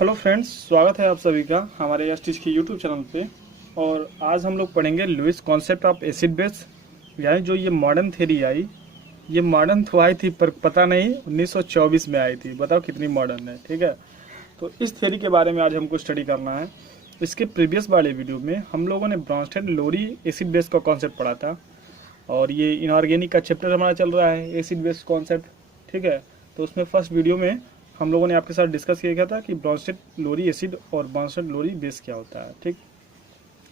Hello friends, स्वागत है आप सभी का हमारे एसटीज की यूट्यूब चैनल पे। और आज हम लोग पढ़ेंगे Lewis concept of acid base, यानी जो ये मॉडर्न थ्योरी आई। ये मॉडर्न तो आई थी पर पता नहीं 1924 में आई थी। बताओ कितनी मॉडर्न है। ठीक है, तो इस थ्योरी के बारे में आज हमको स्टडी करना है। इसके प्रीवियस वाले वीडियो में हम लोगों ने ब्रॉन्स्टेड लोरी एसिड बेस का कॉन्सेप्ट पढ़ा था, और ये इनऑर्गेनिक का चैप्टर हमारा चल रहा है एसिड बेस कॉन्सेप्ट। ठीक है, तो उसमें फर्स्ट वीडियो में हम लोगों ने आपके साथ डिस्कस किया गया था कि ब्रॉन्स्टेड लोरी एसिड और ब्रॉन्स्टेड लोरी बेस क्या होता है। ठीक,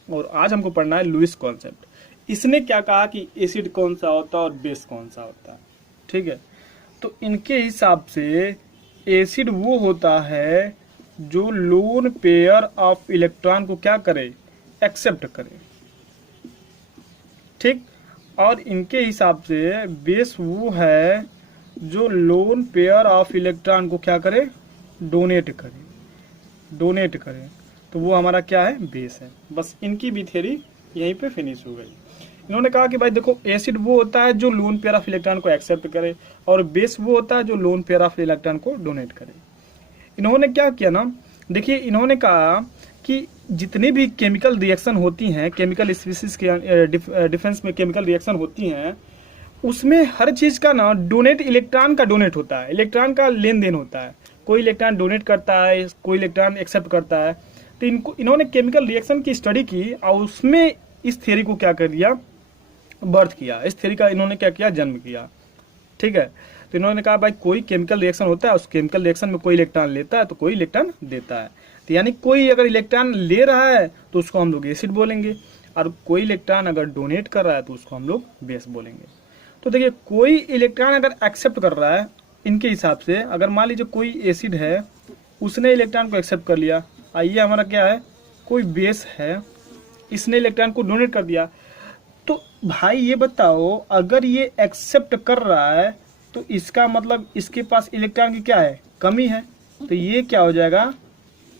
और आज हमको पढ़ना है लुईस कॉन्सेप्ट। इसने क्या कहा कि एसिड कौन सा होता है और बेस कौन सा होता है। ठीक है, तो इनके हिसाब से एसिड वो होता है जो लोन पेयर ऑफ इलेक्ट्रॉन को क्या करे, एक्सेप्ट करे। ठीक, और इनके हिसाब से बेस वो है जो लोन पेयर ऑफ इलेक्ट्रॉन को क्या करे, डोनेट करे। तो वो हमारा क्या है, बेस है। बस इनकी भी थ्योरी यहीं पे फिनिश हो गई। इन्होंने कहा कि भाई देखो, एसिड वो होता है जो लोन पेयर ऑफ इलेक्ट्रॉन को एक्सेप्ट करे, और बेस वो होता है जो लोन पेयर ऑफ इलेक्ट्रॉन को डोनेट करे। इन्होंने क्या किया ना, देखिए इन्होंने कहा कि जितनी भी केमिकल रिएक्शन होती हैं, केमिकल स्पीसीज के डिफेंस में केमिकल रिएक्शन होती हैं, उसमें हर चीज का ना डोनेट, इलेक्ट्रॉन का डोनेट होता है, इलेक्ट्रॉन का लेन देन होता है। कोई इलेक्ट्रॉन डोनेट करता है, कोई इलेक्ट्रॉन एक्सेप्ट करता है। तो इन्होंने केमिकल रिएक्शन की स्टडी की और उसमें इस थ्योरी को क्या कर दिया, बर्थ किया। इस थ्योरी का इन्होंने क्या किया, जन्म किया। ठीक है, तो इन्होंने कहा भाई कोई केमिकल रिएक्शन होता है, उस केमिकल रिएक्शन में कोई इलेक्ट्रॉन लेता है तो कोई इलेक्ट्रॉन देता है। तो यानी कोई अगर इलेक्ट्रॉन ले रहा है तो उसको हम लोग एसिड बोलेंगे, और कोई इलेक्ट्रॉन अगर डोनेट कर रहा है तो उसको हम लोग बेस बोलेंगे। तो देखिए, कोई इलेक्ट्रॉन अगर एक्सेप्ट कर रहा है, इनके हिसाब से अगर मान लीजिए कोई एसिड है, उसने इलेक्ट्रॉन को एक्सेप्ट कर लिया, आइए हमारा क्या है, कोई बेस है, इसने इलेक्ट्रॉन को डोनेट कर दिया। तो भाई ये बताओ, अगर ये एक्सेप्ट कर रहा है तो इसका मतलब इसके पास इलेक्ट्रॉन की क्या है, कमी है। तो ये क्या हो जाएगा,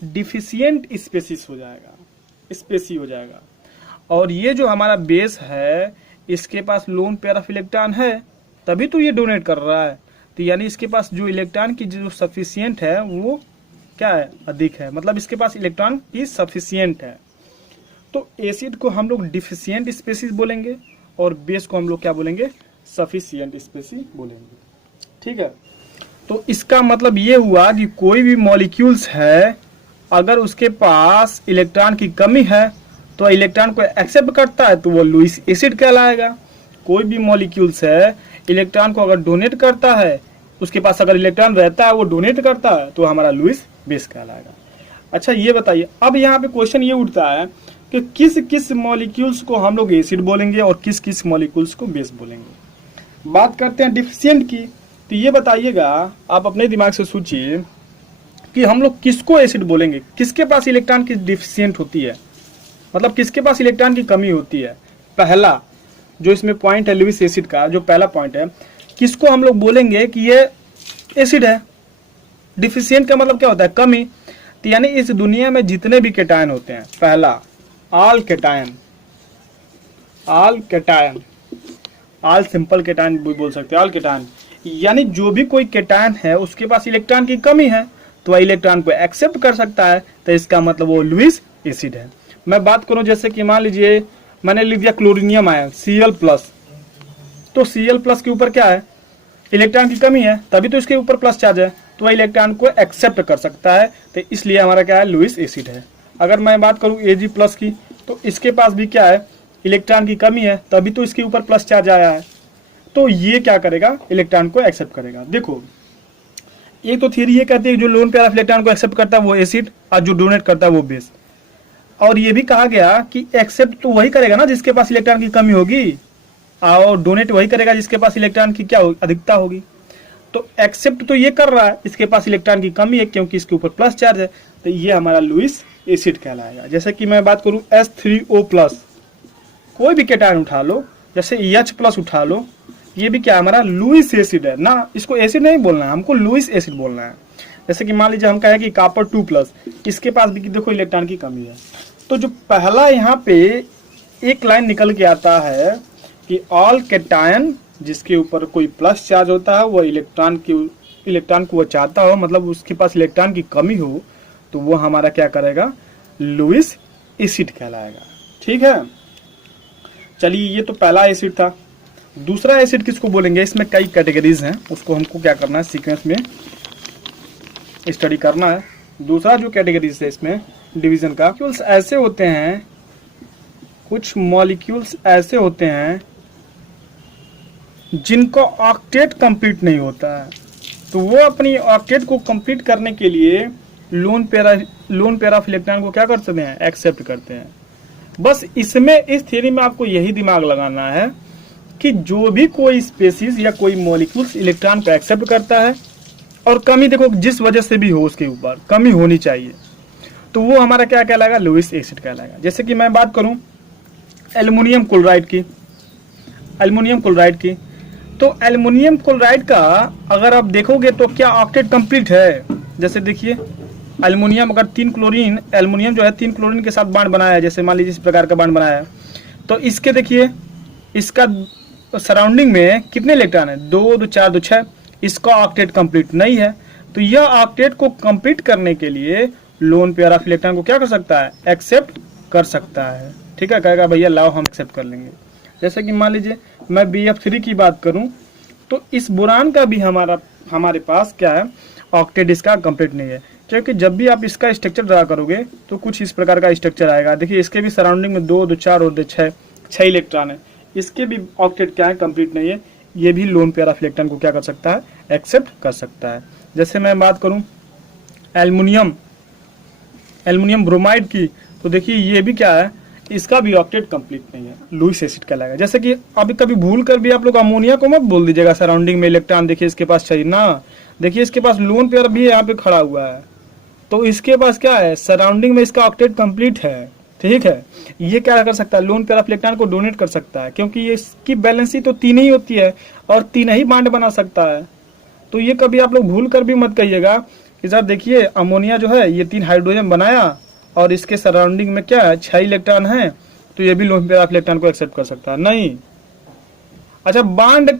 डिफिशियंट स्पेसीज हो जाएगा, स्पेसी हो जाएगा। और ये जो हमारा बेस है, इसके पास लोन पेयर ऑफ इलेक्ट्रॉन है, तभी तो ये डोनेट कर रहा है। तो यानी इसके पास जो इलेक्ट्रॉन की जो सफिशियंट है वो क्या है, अधिक है, मतलब इसके पास इलेक्ट्रॉन की सफिशियंट है। तो एसिड को हम लोग डिफिशियंट स्पेसीज बोलेंगे और बेस को हम लोग क्या बोलेंगे, सफिशियंट स्पेसी बोलेंगे। ठीक है, तो इसका मतलब ये हुआ कि कोई भी मॉलिक्यूल्स है, अगर उसके पास इलेक्ट्रॉन की कमी है तो इलेक्ट्रॉन को एक्सेप्ट करता है तो वो लुईस एसिड कहलाएगा। कोई भी मॉलिक्यूल्स है, इलेक्ट्रॉन को अगर डोनेट करता है, उसके पास अगर इलेक्ट्रॉन रहता है, वो डोनेट करता है, तो हमारा लुईस बेस कहलाएगा। अच्छा ये बताइए, अब यहाँ पे क्वेश्चन ये उठता है कि किस किस मॉलिक्यूल्स को हम लोग एसिड बोलेंगे और किस किस मॉलिक्यूल्स को बेस बोलेंगे। बात करते हैं डिफिशियंट की। तो ये बताइएगा, आप अपने दिमाग से सोचिए कि हम लोग किसको एसिड बोलेंगे, किसके पास इलेक्ट्रॉन की डिफिशियंट होती है, मतलब किसके पास इलेक्ट्रॉन की कमी होती है। पहला जो इसमें पॉइंट है लुईस एसिड का, जो पहला पॉइंट है, किसको हम लोग बोलेंगे कि ये एसिड है। डिफिशियंट का मतलब क्या होता है, कमी। तो यानी इस दुनिया में जितने भी केटायन होते हैं, पहला all cation, all simple cation बोल सकते हैं, ऑल केटायन, यानी जो भी कोई केटायन है उसके पास इलेक्ट्रॉन की कमी है तो वह इलेक्ट्रॉन को एक्सेप्ट कर सकता है, तो इसका मतलब वो लुईस एसिड है। मैं बात करूं जैसे कि मान लीजिए मैंने लिख दिया क्लोरीनियम आयन Cl+, तो Cl+ के ऊपर क्या है, इलेक्ट्रॉन की कमी है, तभी तो इसके ऊपर प्लस चार्ज है, तो वह इलेक्ट्रॉन को एक्सेप्ट कर सकता है, तो इसलिए हमारा क्या है, लुईस एसिड है। अगर मैं बात करूं Ag+ की, तो इसके पास भी क्या है, इलेक्ट्रॉन की कमी है, तभी तो इसके ऊपर प्लस चार्ज आया है, तो ये क्या करेगा, इलेक्ट्रॉन को एक्सेप्ट करेगा। देखो, एक तो थियरी ये कहती है जो लोन पेयर ऑफ इलेक्ट्रॉन को एक्सेप्ट करता है वो एसिड, और जो डोनेट करता है वो बेस। और ये भी कहा गया कि एक्सेप्ट तो वही करेगा ना जिसके पास इलेक्ट्रॉन की कमी होगी, और डोनेट वही करेगा जिसके पास इलेक्ट्रॉन की क्या अधिकता होगी। तो एक्सेप्ट तो ये कर रहा है, इसके पास इलेक्ट्रॉन की कमी है क्योंकि इसके ऊपर प्लस चार्ज है, तो ये हमारा लुईस एसिड कहलाएगा। जैसे कि मैं बात करूं H3O+, कोई भी केटायन उठा लो, जैसे H+ उठा लो, ये भी क्या हमारा लुईस एसिड है ना। इसको एसिड नहीं बोलना है, हमको लुईस एसिड बोलना है। जैसे कि मान लीजिए हम कहें कि Copper2+, इसके पास भी देखो इलेक्ट्रॉन की कमी है, तो जो पहला यहाँ पे एक लाइन निकल के आता है कि ऑल केटायन जिसके ऊपर कोई प्लस चार्ज होता है, वो इलेक्ट्रॉन को वो चाहता हो, मतलब उसके पास इलेक्ट्रॉन की कमी हो, तो वो हमारा क्या करेगा, लुईस एसिड कहलाएगा। ठीक है, चलिए ये तो पहला एसिड था। दूसरा एसिड किसको बोलेंगे, इसमें कई कैटेगरीज हैं, उसको हमको क्या करना है, सीक्वेंस में स्टडी करना है। दूसरा जो कैटेगरीज है इसमें डिवीजन का, मॉलिक्यूल्स ऐसे होते हैं, कुछ मॉलिक्यूल्स ऐसे होते हैं जिनका ऑक्टेट कंप्लीट नहीं होता है, तो वो अपनी ऑक्टेट को कंप्लीट करने के लिए लोन पेयर ऑफ इलेक्ट्रॉन को क्या कर सकते हैं, एक्सेप्ट करते हैं। बस इसमें, इस थ्योरी में आपको यही दिमाग लगाना है कि जो भी कोई स्पेसीज या कोई मॉलिक्यूल्स इलेक्ट्रॉन को एक्सेप्ट करता है, और कमी देखो जिस वजह से भी हो उसके ऊपर कमी होनी चाहिए, तो वो हमारा क्या कहलाएगा, लुईस एसिड कहलाएगा। जैसे कि मैं बात करूं एल्युमिनियम क्लोराइड की, तो एल्युमिनियम क्लोराइड का अगर आप देखोगे तो क्या ऑक्टेट कंप्लीट है। जैसे देखिए एल्युमिनियम, अगर 3 क्लोरीन, एल्युमिनियम जो है 3 क्लोरीन के साथ बॉन्ड बनाया है, जैसे मान लीजिए इस प्रकार का बॉन्ड बनाया है, तो इसके देखिए इसका सराउंडिंग में कितने इलेक्ट्रॉन है, 2 2 4 2 6, इसका ऑक्टेट कंप्लीट नहीं है। तो यह ऑक्टेट को कंप्लीट करने के लिए लोन पेयर ऑफ इलेक्ट्रॉन को क्या कर सकता है, एक्सेप्ट कर सकता है। ठीक है, कहेगा भैया लाओ हम एक्सेप्ट कर लेंगे। जैसे कि मान लीजिए मैं BF3 की बात करूं, तो इस बोरान का भी हमारे पास क्या है, ऑक्टेट इसका कंप्लीट नहीं है, क्योंकि जब भी आप इसका स्ट्रक्चर ड्रा करोगे तो कुछ इस प्रकार का स्ट्रक्चर आएगा। देखिए इसके भी सराउंडिंग में 2 2 4 और 6 इलेक्ट्रॉन है, इसके भी ऑक्टेट क्या है, कंप्लीट नहीं है। ये भी लोन पेयर ऑफ इलेक्ट्रॉन को क्या कर सकता है, एक्सेप्ट कर सकता है। जैसे मैं बात करूं एल्युमिनियम ब्रोमाइड की, तो देखिए ये भी क्या है, इसका भी ऑक्टेट कंप्लीट नहीं है, लुईस एसिड कहलाएगा। जैसे कि अभी कभी भूल कर भी आप लोग अमोनिया को मत बोल दीजिएगा, सराउंडिंग में इलेक्ट्रॉन देखिए इसके पास चाहिए ना, देखिए इसके पास लोन पेयर भी यहाँ पे खड़ा हुआ है, तो इसके पास क्या है, सराउंडिंग में इसका ऑक्टेट कंप्लीट है। ठीक है, ये क्या कर सकता है, लोन पेयर ऑफ इलेक्ट्रॉन को डोनेट कर सकता है, क्योंकि ये इसकी बैलेंसी तो 3 ही होती है और 3 ही बॉन्ड बना सकता है। तो ये कभी आप लोग भूल कर भी मत कहिएगा कि सर देखिए अमोनिया जो है ये 3 हाइड्रोजन बनाया और इसके सराउंडिंग में क्या है, 6 इलेक्ट्रॉन है, तो ये भी लोन पेयर ऑफ इलेक्ट्रॉन को एक्सेप्ट कर सकता है, नहीं। अच्छा, बॉन्ड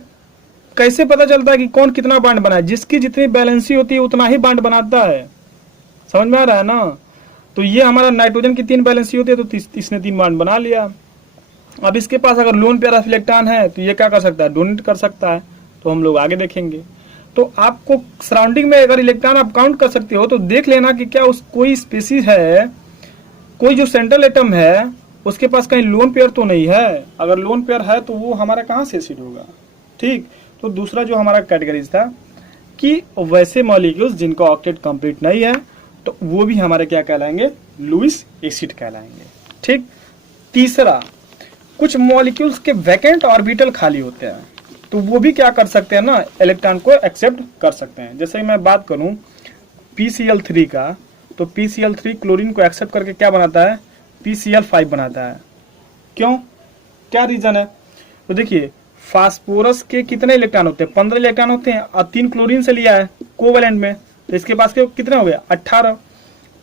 कैसे पता चलता है कि कौन कितना बॉन्ड बनाए, जिसकी जितनी बैलेंसी होती है उतना ही बॉन्ड बनाता है, समझ में आ रहा है ना। तो ये हमारा नाइट्रोजन की 3 बैलेंसी होती है, तो इसने 3 बॉन्ड बना लिया। अब इसके पास अगर लोन पेयर ऑफ इलेक्ट्रॉन है तो ये क्या कर सकता है, डोनेट कर सकता है, तो हम लोग आगे देखेंगे। तो आपको सराउंडिंग में अगर इलेक्ट्रॉन आप काउंट कर सकते हो तो देख लेना कि क्या उस कोई स्पीसीज है, कोई जो सेंट्रल एटम है उसके पास कहीं लोन पेयर तो नहीं है। अगर लोन पेयर है तो वो हमारा कहाँ से एसिड होगा। ठीक, तो दूसरा जो हमारा कैटेगरीज था कि वैसे मॉलिक्यूल्स जिनका ऑक्टेट कंप्लीट नहीं है, तो वो भी हमारे क्या कहलाएंगे, लुईस एसिड कहलाएंगे। ठीक, तीसरा, कुछ मॉलिक्यूल्स के वैकेंट ऑर्बिटल खाली होते हैं, तो वो भी क्या कर सकते हैं ना, इलेक्ट्रॉन को एक्सेप्ट कर सकते हैं। जैसे मैं बात करूं PCl3 का, तो PCl3 क्लोरीन को एक्सेप्ट करके क्या बनाता है, PCl5 बनाता है। क्यों, क्या रीजन है, तो देखिए फास्फोरस के कितने इलेक्ट्रॉन होते हैं, 15 इलेक्ट्रॉन होते हैं, और 3 क्लोरीन से लिया है कोवेलेंट में, तो इसके पास के कितने हो गए, 18।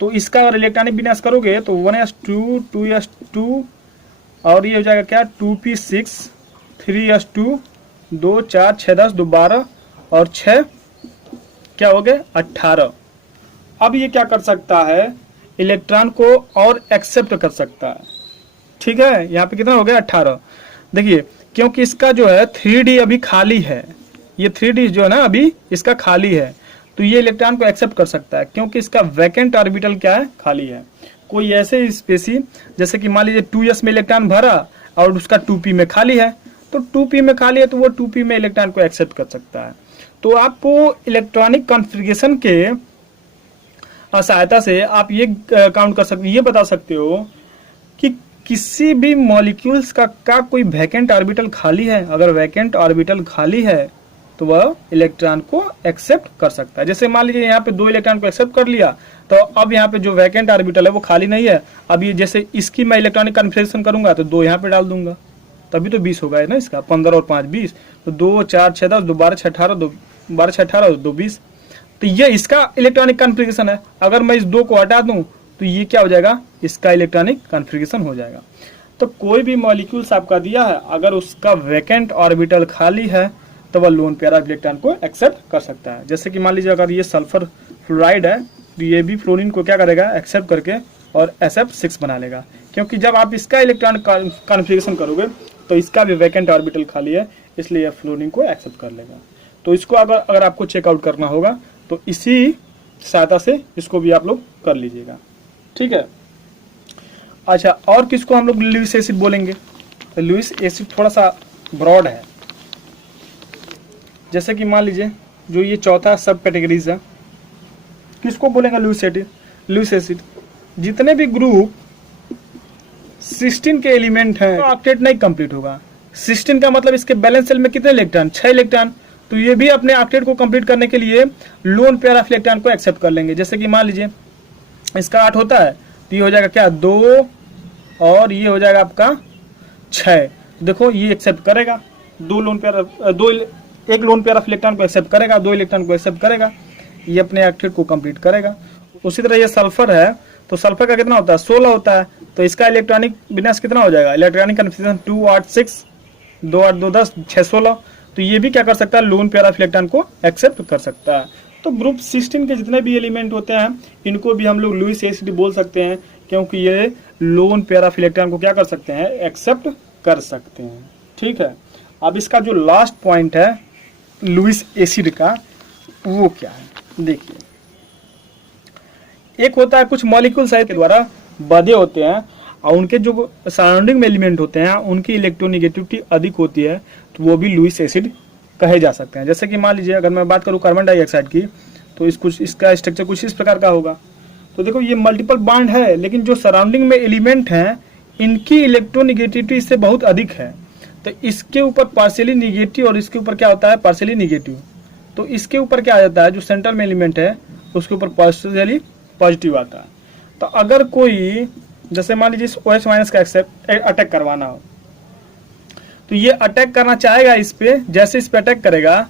तो इसका अगर इलेक्ट्रॉनिक विन्यास करोगे तो 1s2 2s2 और ये हो जाएगा क्या, 2p6 3s2 2 4 6 10 2 12 और 6 क्या हो गए, 18। अब ये क्या कर सकता है, इलेक्ट्रॉन को और एक्सेप्ट कर सकता है। ठीक है, यहाँ पे कितना हो गया, 18। देखिए क्योंकि इसका जो है 3D अभी खाली है, ये 3D जो है ना अभी इसका खाली है, तो ये इलेक्ट्रॉन को एक्सेप्ट कर सकता है क्योंकि इसका वैकेंट ऑर्बिटल क्या है, खाली है। कोई ऐसे स्पेसी जैसे कि मान लीजिए 2s में इलेक्ट्रॉन भरा और उसका 2p में खाली है, तो 2p में खाली है तो वो 2p में इलेक्ट्रॉन को एक्सेप्ट कर सकता है। तो आपको इलेक्ट्रॉनिक कॉन्फ़िगरेशन के सहायता से आप ये काउंट कर सकते, ये बता सकते हो कि किसी भी मॉलिक्यूल्स का कोई वैकेंट ऑर्बिटल खाली है। अगर वैकेंट ऑर्बिटल खाली है तो वह इलेक्ट्रॉन को एक्सेप्ट कर सकता है। जैसे मान लीजिए यहाँ पे 2 इलेक्ट्रॉन को एक्सेप्ट कर लिया, तो अब यहाँ पे जो वैकेंट ऑर्बिटल है वो खाली नहीं है। अब ये जैसे इसकी मैं इलेक्ट्रॉनिक कॉन्फ़िगरेशन करूंगा तो 2 यहाँ पे डाल दूंगा, तभी तो 20 होगा ना इसका, 15 और 5 20, तो 2 4 6 10 2 12 6 18 2 12 6 18 2 20, तो ये इसका इलेक्ट्रॉनिक कॉन्फ़िगरेशन है। अगर मैं इस 2 को हटा दूं तो ये क्या हो जाएगा, इसका इलेक्ट्रॉनिक कॉन्फ़िगरेशन हो जाएगा। तो कोई भी मॉलिक्यूल्स आपका दिया है, अगर उसका वैकेंट ऑर्बिटल खाली है तो वह लोन पेयर ऑफ इलेक्ट्रॉन को एक्सेप्ट कर सकता है। जैसे कि मान लीजिए अगर ये सल्फर फ्लोराइड है, तो ये भी फ्लोरीन को क्या करेगा, एक्सेप्ट करके और SF6 बना लेगा, क्योंकि जब आप इसका इलेक्ट्रॉन कॉन्फ़िगरेशन करोगे तो इसका भी वैकेंट ऑर्बिटल खाली है, इसलिए यह फ्लोरीन को एक्सेप्ट कर लेगा। तो इसको अगर आपको चेकआउट करना होगा तो इसी सहायता से इसको भी आप लोग कर लीजिएगा, ठीक है। अच्छा, और किसको हम लोग लुईस एसिड बोलेंगे? तो लुईस एसिड थोड़ा सा ब्रॉड है। जैसे कि मान लीजिए जो ये चौथा सब कैटेगरीज है, किसको बोलेंगे लुईस एसिड? लुईस एसिड जितने भी ग्रुप 16 के एलिमेंट हैं, तो ऑक्टेट नहीं कंप्लीट होगा। 16 का मतलब इसके बैलेंस शेल में कितने इलेक्ट्रॉन? 6 इलेक्ट्रॉन। तो ये भी अपने ऑक्टेट को कंप्लीट करने के लिए लोन पेयर ऑफ इलेक्ट्रॉन को एक्सेप्ट कर लेंगे। जैसे कि मान लीजिए इसका 8 होता है, तो ये हो जाएगा क्या, 2, और ये हो जाएगा आपका 6। देखो ये एक्सेप्ट करेगा, एक लोन पेयर ऑफ इलेक्ट्रॉन को एक्सेप्ट करेगा, 2 इलेक्ट्रॉन को एक्सेप्ट करेगा, ये अपने ऑक्टेट को कंप्लीट करेगा। उसी तरह ये सल्फर है, तो सल्फर का कितना होता है, 16 होता है, तो इसका इलेक्ट्रॉनिक विन्यास कितना हो जाएगा, इलेक्ट्रॉनिक कन्फिग्रेशन 2 8 6, 2 8 2 10, 6 16। तो ये भी क्या कर सकता है, लोन पेयर ऑफ इलेक्ट्रॉन को एक्सेप्ट कर सकता है। तो ग्रुप 16 के जितने भी एलिमेंट होते हैं इनको भी हम लोग लुईस एसिड बोल सकते हैं, क्योंकि ये लोन पेयर ऑफ इलेक्ट्रॉन को क्या कर सकते हैं, एक्सेप्ट कर सकते हैं, ठीक है। अब इसका जो लास्ट पॉइंट है लुईस एसिड का, वो क्या है देखिए। एक होता है कुछ मॉलिक्यूल्स के द्वारा बंधे होते हैं और उनके जो सराउंडिंग में एलिमेंट होते हैं उनकी इलेक्ट्रोनेगेटिविटी अधिक होती है, तो वो भी लुईस एसिड कहे जा सकते हैं। जैसे कि मान लीजिए अगर मैं बात करूं कार्बन डाइऑक्साइड की, तो इसका स्ट्रक्चर कुछ इस प्रकार का होगा। तो देखो ये मल्टीपल बॉन्ड है, लेकिन जो सराउंडिंग में एलिमेंट हैं इनकी इलेक्ट्रोनेगेटिविटी इससे बहुत अधिक है। तो इसके ऊपर पार्शियली निगेटिव और इसके ऊपर क्या होता है, पार्शियली निगेटिव। तो इसके ऊपर क्या आ जाता है, जो सेंटर में एलिमेंट है उसके ऊपर पार्शियली पॉजिटिव आता है। तो अगर कोई जैसे मान लीजिए इस OH माइनस का अटैक करवाना हो, तो ये अटैक करना चाहेगा इस पे, जैसे इस पे अटैक करेगा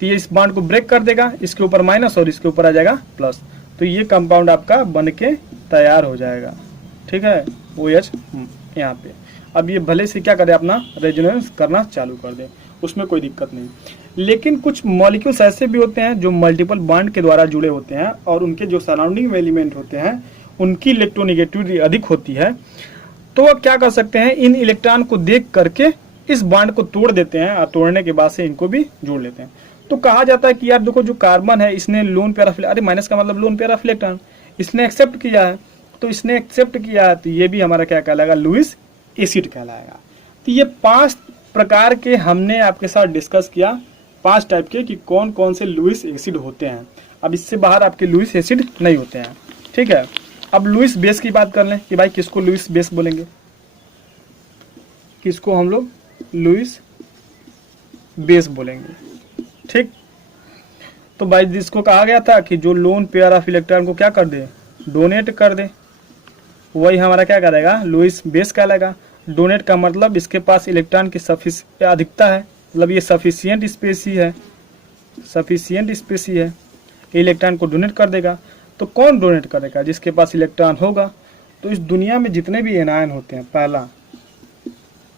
तो ये इस बॉन्ड को ब्रेक कर देगा, इसके ऊपर माइनस और इसके ऊपर आ जाएगा प्लस, तो ये कंपाउंड आपका बन के तैयार हो जाएगा, ठीक है। OH यहाँ पे अब ये भले से क्या करे, अपना रेजोनेंस करना चालू कर दे, उसमें कोई दिक्कत नहीं। लेकिन कुछ मॉलिक्यूल्स ऐसे भी होते हैं जो मल्टीपल बॉन्ड के द्वारा जुड़े होते हैं और उनके जो सराउंडिंग में एलिमेंट होते हैं उनकी इलेक्ट्रोनेगेटिविटी अधिक होती है, तो वह क्या कर सकते हैं, इन इलेक्ट्रॉन को देख करके इस बॉन्ड को तोड़ देते हैं और तोड़ने के बाद से इनको भी जोड़ लेते हैं। तो कहा जाता है कि यार देखो जो कार्बन है इसने लोन पेयर ऑफ, अरे माइनस का मतलब लोन पेयर ऑफ इलेक्ट्रॉन, इसने एक्सेप्ट किया है, तो इसने एक्सेप्ट किया है तो ये भी हमारा क्या कहलाएगा, लुईस एसिड कहलाएगा। तो ये 5 प्रकार के हमने आपके साथ डिस्कस किया, 5 टाइप के, कि कौन कौन से लुईस एसिड होते हैं। अब इससे बाहर आपके लुईस एसिड नहीं होते हैं, ठीक है। अब लुईस बेस की बात कर लें कि भाई किसको लुईस बेस बोलेंगे, किसको हम लोग लुईस बेस बोलेंगे, ठीक। तो भाई जिसको कहा गया था कि जो लोन पेयर ऑफ इलेक्ट्रॉन को क्या कर दे, डोनेट कर दे, वही हमारा क्या करेगा, लुईस बेस कहलाएगा। डोनेट का मतलब इसके पास इलेक्ट्रॉन की अधिकता है, मतलब ये सफिशियंट स्पेसी है, सफिशियंट स्पेसी है, इलेक्ट्रॉन को डोनेट कर देगा। तो कौन डोनेट करेगा, जिसके पास इलेक्ट्रॉन होगा। तो इस दुनिया में जितने भी एनायन होते हैं, पहला,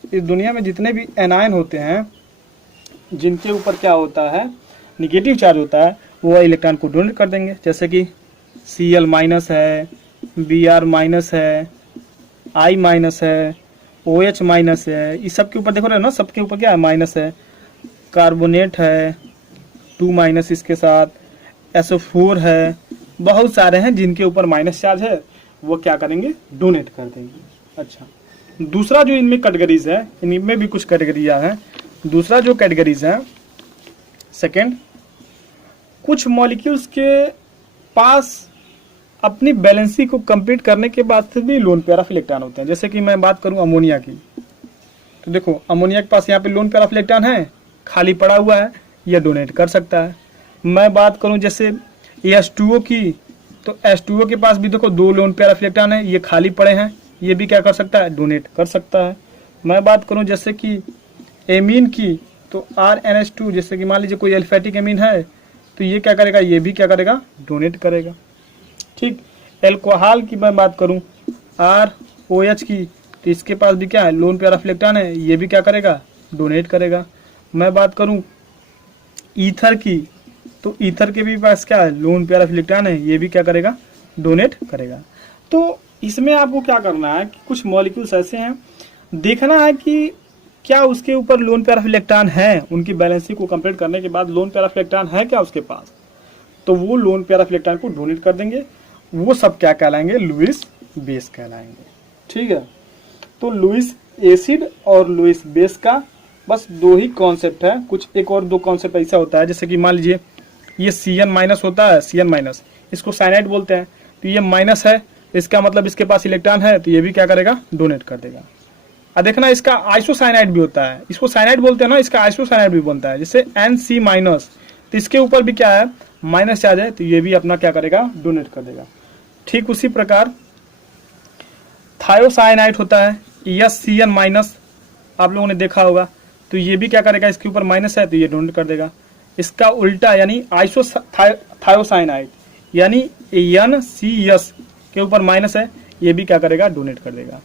इस दुनिया में जितने भी एनायन होते हैं जिनके ऊपर क्या होता है, निगेटिव चार्ज होता है, वो इलेक्ट्रॉन को डोनेट कर देंगे। जैसे कि Cl माइनस है, Br माइनस है, I माइनस है, OH माइनस है, इस सब के ऊपर देखो ना, सबके ऊपर क्या है, माइनस है। कार्बोनेट है 2 माइनस, इसके साथ SO4 है, बहुत सारे हैं जिनके ऊपर माइनस चार्ज है, वो क्या करेंगे, डोनेट कर देंगे। अच्छा, दूसरा जो इनमें कैटेगरीज है, इनमें भी कुछ कैटेगरियाँ हैं। दूसरा जो कैटेगरीज है, सेकेंड, कुछ मॉलिक्यूल्स के पास अपनी बैलेंसी को कंप्लीट करने के बाद से भी लोन पेयर ऑफ इलेक्ट्रॉन होते हैं। जैसे कि मैं बात करूं अमोनिया की, तो देखो अमोनिया के पास यहाँ पे लोन पेयर ऑफ इलेक्ट्रॉन है, खाली पड़ा हुआ है, यह डोनेट कर सकता है। मैं बात करूं जैसे H2O की, तो H2O के पास भी देखो 2 लोन पेयर ऑफ इलेक्ट्रॉन है, ये खाली पड़े हैं, ये भी क्या कर सकता है, डोनेट कर सकता है। मैं बात करूं जैसे कि एमीन की, तो RNH2, जैसे कि मान लीजिए कोई एल्फेटिक एमीन है, तो ये क्या करेगा, ये भी क्या करेगा, डोनेट करेगा, ठीक। एल्कोहल की मैं बात करूं, ROH की, तो इसके पास भी क्या है, लोन पेयर ऑफ इलेक्ट्रॉन है, ये भी क्या करेगा, डोनेट करेगा। मैं बात करूं ईथर की, तो ईथर के भी पास क्या है, लोन पेयर ऑफ इलेक्ट्रॉन है, ये भी क्या करेगा, डोनेट करेगा। तो इसमें आपको क्या करना है कि कुछ मॉलिक्यूल्स ऐसे हैं, देखना है कि क्या उसके ऊपर लोन पेयर ऑफ इलेक्ट्रॉन है, उनकी बैलेंसिंग को कंप्लीट करने के बाद लोन पेयर ऑफ इलेक्ट्रॉन है क्या उसके पास, तो वो लोन पेयर ऑफ इलेक्ट्रॉन को डोनेट कर देंगे। वो सब क्या कहलाएंगे, लुईस बेस कहलाएंगे। ठीक है, तो लुईस एसिड और लुईस बेस का बस दो ही कॉन्सेप्ट है। कुछ एक और दो कॉन्सेप्ट ऐसा होता है, जैसे कि मान लीजिए ये Cn माइनस होता है, Cn माइनस, इसको साइनाइड बोलते हैं, तो ये माइनस है, इसका मतलब इसके पास इलेक्ट्रॉन है, तो ये भी क्या करेगा, डोनेट कर देगा। अब देखना इसका आइसोसाइनाइड भी होता है, इसको साइनाइड बोलते हैं ना, इसका आइसोसाइनाइड भी बनता है, जैसे Nc माइनस, तो इसके ऊपर भी क्या है, माइनस चार्ज है, तो ये भी अपना क्या करेगा, डोनेट कर देगा। ठीक उसी प्रकार थायोसाइनाइड होता है, Cn माइनस, आप लोगों ने देखा होगा, तो ये भी क्या करेगा, इसके ऊपर माइनस है तो ये डोनेट कर देगा। इसका उल्टा यानी थायोसाइनाइड यानी NCS के ऊपर माइनस है, ये भी क्या करेगा, डोनेट कर देगा।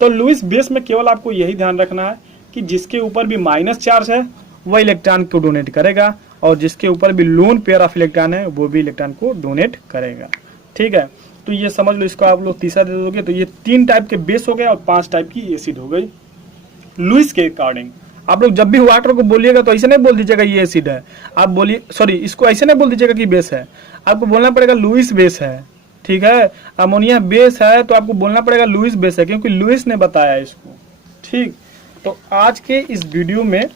तो लुईस बेस में केवल आपको यही ध्यान रखना है कि जिसके ऊपर भी माइनस चार्ज है वह इलेक्ट्रॉन को डोनेट करेगा, और जिसके ऊपर भी लोन पेयर ऑफ इलेक्ट्रॉन है वो भी इलेक्ट्रॉन को डोनेट करेगा। ठीक है, तो ये समझ लो, इसको आप लोग तीसरा दे दोगे, तो ये 3 टाइप के बेस हो गए और 5 टाइप की एसिड हो गई लुईस के अकॉर्डिंग। आप लोग जब भी वाटर को बोलिएगा तो ऐसे नहीं बोल दीजिएगा ये एसिड है, आप बोलिए, सॉरी, इसको ऐसे नहीं बोल दीजिएगा कि बेस है, आपको बोलना पड़ेगा लुईस बेस है। ठीक है, अमोनिया बेस है तो आपको बोलना पड़ेगा लुईस बेस है, क्योंकि लुईस ने बताया इसको। ठीक, तो आज के इस वीडियो में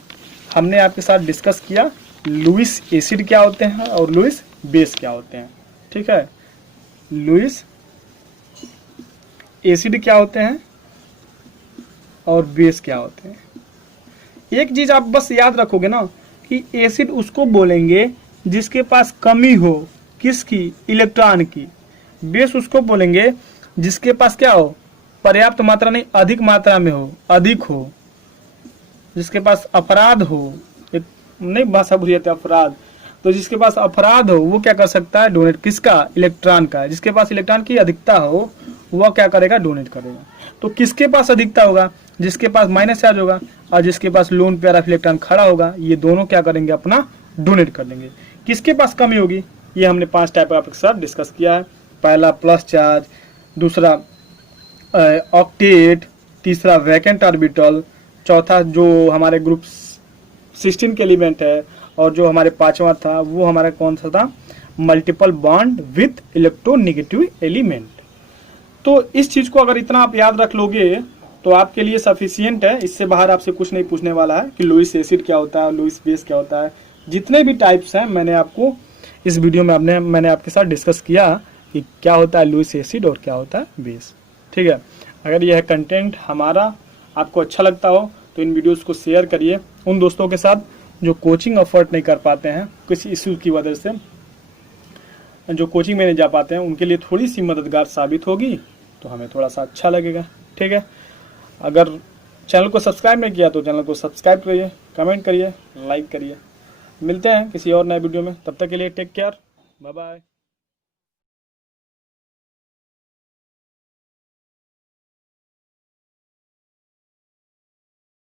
हमने आपके साथ डिस्कस किया लुईस एसिड क्या होते हैं और लुईस बेस क्या होते हैं। ठीक है, लुईस एसिड क्या होते हैं और बेस क्या होते हैं। एक चीज आप बस याद रखोगे ना कि एसिड उसको बोलेंगे जिसके पास कमी हो, किसकी, इलेक्ट्रॉन की। बेस उसको बोलेंगे जिसके पास क्या हो, पर्याप्त मात्रा नहीं, अधिक मात्रा में हो, अधिक हो, जिसके पास अपराध हो, एक नहीं भाषा भूल जाते, अपराध, तो जिसके पास अपराध हो वो क्या कर सकता है, डोनेट, किसका, इलेक्ट्रॉन का। जिसके पास इलेक्ट्रॉन की अधिकता हो वह क्या करेगा, डोनेट करेगा। तो किसके पास अधिकता होगा, जिसके पास माइनस चार्ज होगा, और जिसके पास लोन पेयर ऑफ इलेक्ट्रॉन खड़ा होगा, ये दोनों क्या करेंगे, अपना डोनेट कर देंगे। किसके पास कमी होगी, ये हमने 5 टाइप आपके साथ डिस्कस किया है। पहला प्लस चार्ज, दूसरा ऑक्टेट, तीसरा वैकेंट ऑर्बिटल, चौथा जो हमारे ग्रुप 16 के एलिमेंट है, और जो हमारे 5वां था वो हमारा कौन सा था, multiple bond with electronegative element. तो इस चीज को अगर इतना आप याद रख लोगे तो आपके लिए सफिशियंट है, इससे बाहर आपसे कुछ नहीं पूछने वाला है कि लुईस एसिड क्या होता है, लुईस बेस क्या होता है। जितने भी टाइप्स हैं मैंने आपको इस वीडियो में मैंने आपके साथ डिस्कस किया कि क्या होता है लुईस एसिड और क्या होता है बेस। ठीक है, अगर यह कंटेंट हमारा आपको अच्छा लगता हो तो इन वीडियोस को शेयर करिए उन दोस्तों के साथ जो कोचिंग अफोर्ड नहीं कर पाते हैं किसी इशू की वजह से, जो कोचिंग में नहीं जा पाते हैं, उनके लिए थोड़ी सी मददगार साबित होगी तो हमें थोड़ा सा अच्छा लगेगा। ठीक है, अगर चैनल को सब्सक्राइब नहीं किया तो चैनल को सब्सक्राइब करिए, कमेंट करिए, लाइक करिए। मिलते हैं किसी और नए वीडियो में, तब तक के लिए टेक केयर, बाय बाय।